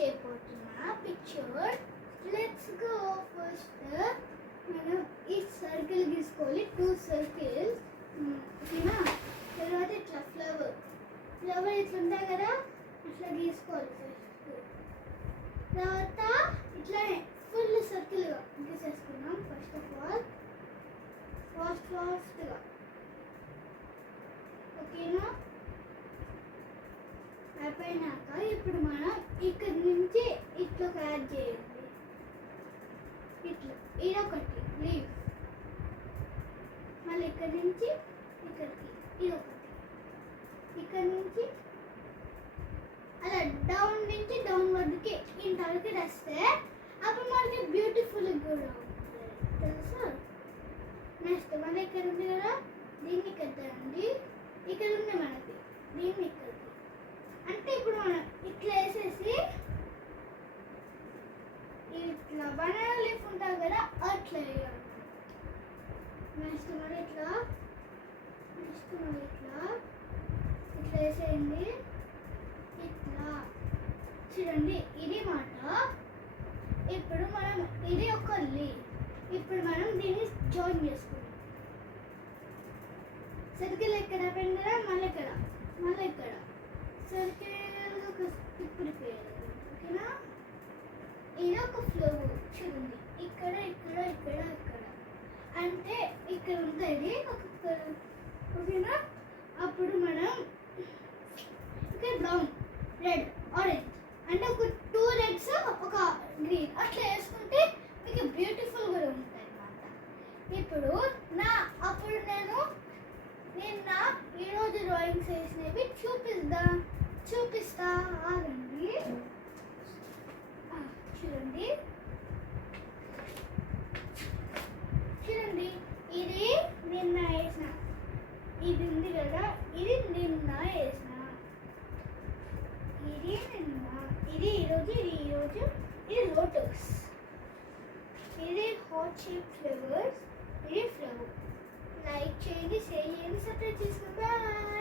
చేయబోతున్నా picture. Let's go. First మనం ఈ circle గీసుకోవాలి, 2 circles. ఓకేనా? తర్వాత ఇట్లా ఫ్లవర్ ఇట్లా ఉంటాయి కదా, అట్లా గీసుకోవాలి ఫస్ట్. తర్వాత ఇట్లా ఫుల్ సర్కిల్గా గీసేసుకున్నాం. ఫస్ట్ ఆఫ్ ఆల్ ఫాస్ట్గా. ఓకేనా? అయిపోయినాక ఇప్పుడు మనం ఇక్కడ నుంచి ఇట్లా యాడ్ చేయండి. ఇట్లా ఇదొకటి లీవ్, మళ్ళీ ఇక్కడ నుంచి ఇక్కడికి ఇదొకటి, ఇక్కడ నుంచి అలా డౌన్ నుంచి డౌన్వర్డ్కి ఇంతవరకు వస్తే అప్పుడు మనకి బ్యూటిఫుల్ కూడా ఉంటుంది, తెలుసా? నెక్స్ట్ మళ్ళీ ఇక్కడ ఉంది కదా, దీన్ని ఇక్కడ తండి, ఇక్కడ ఉంది మనకి, దీన్ని ఇక్కడికి. అంటే ఇప్పుడు మనం ఇట్లా వేసేసి ఇట్లా బనానా లీఫ్ ఉంటుంది కదా, అట్లా వేయాలి. నెక్స్ట్ మళ్ళీ ఇట్లా వేసేయండి. ఇట్లా చూడండి, ఇది మాట. ఇప్పుడు మనం ఇది ఒక లీఫ్. ఇప్పుడు మనం దీన్ని జాయిన్ చేసుకుంటాం. సర్కిల్ ఎక్కడ అయిపోయింది కదా, మళ్ళీ ఇక్కడ సర్కిల్ ఒక ఇప్పుడు ఓకేనా? ఇది ఒక ఫ్లవర్ చూడండి, ఇక్కడ అంటే ఇక్కడ ఉంటుంది ఒక. ఓకేనా? అప్పుడు మనం ఇక్కడ బ్రౌన్, రెడ్, ఆరెంజ్ అంటే ఒక 2 రెడ్స్ ఒక గ్రీన్ అట్లా వేసుకుంటే మీకు బ్యూటిఫుల్ కూడా ఉంటాయి అన్నమాట. ఇప్పుడు నిన్న ఈరోజు డ్రాయింగ్స్ వేసినవి చూపిస్తా ఆగండి. చూడండి, ఇది నిన్న వేసిన, ఇది ఉంది కదా, ఇది నిన్న వేసిన, ఇది నిన్న, ఇది ఈరోజు, ఇది లోటస్, ఇది హార్ట్ షేప్ ఫ్లవర్స్, ఇది ఫ్లవర్. లైక్ చేయండి, షేర్ చేయండి, సబ్స్క్రైబ్ చేసుకోండి. బాయ్.